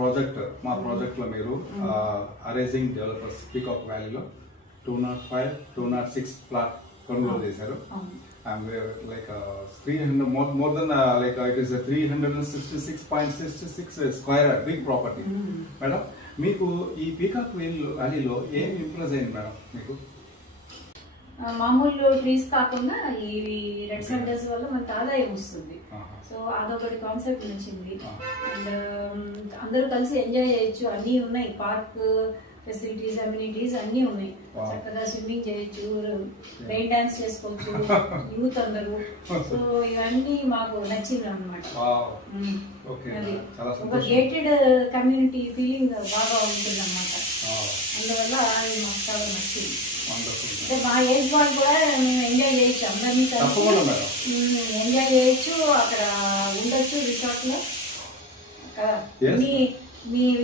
Project లో మీరు arising developers peacock వ్యాలీలో 205, 206 ప్లాట్ కొనుగోలు చేశారు. like 300 more than like it is a 366.66 square big property. Madam మీకు ఈ పీకాక్ వ్యాలీలో ఏం ఇంప్రెస్ అయింది మేడం? మీకు మామూలు ట్రీస్ కాకుండా ఈ రెడ్ సెంటర్స్ వల్ల మనకు ఆదాయం వస్తుంది. సో అదొకటి కాన్సెప్ట్ నచ్చింది. అండ్ అందరూ కలిసి ఎంజాయ్ చేయొచ్చు, అన్నీ ఉన్నాయి, పార్క్ ఫెసిలిటీస్, అమ్యూనిటీస్ అన్నీ ఉన్నాయి. చక్కగా స్విమ్మింగ్ చేయొచ్చు, రెయిన్ డాన్స్ చేసుకోవచ్చు యూత్ అందరూ. సో ఇవన్నీ మాకు నచ్చింది అనమాట. అది ఒక గేటెడ్ కమ్యూనిటీ ఫీలింగ్ బాగా ఉంటుంది అన్నమాట. అందువల్ల ఇది మాకు చాలా నచ్చింది. అంటే మా ఏజ్ వాళ్ళు కూడా మేము ఎంజాయ్ చేయొచ్చు, అందరినీ కలిసి ఎంజాయ్ చేయొచ్చు, అక్కడ ఉండొచ్చు రిసార్ట్ లో. మీ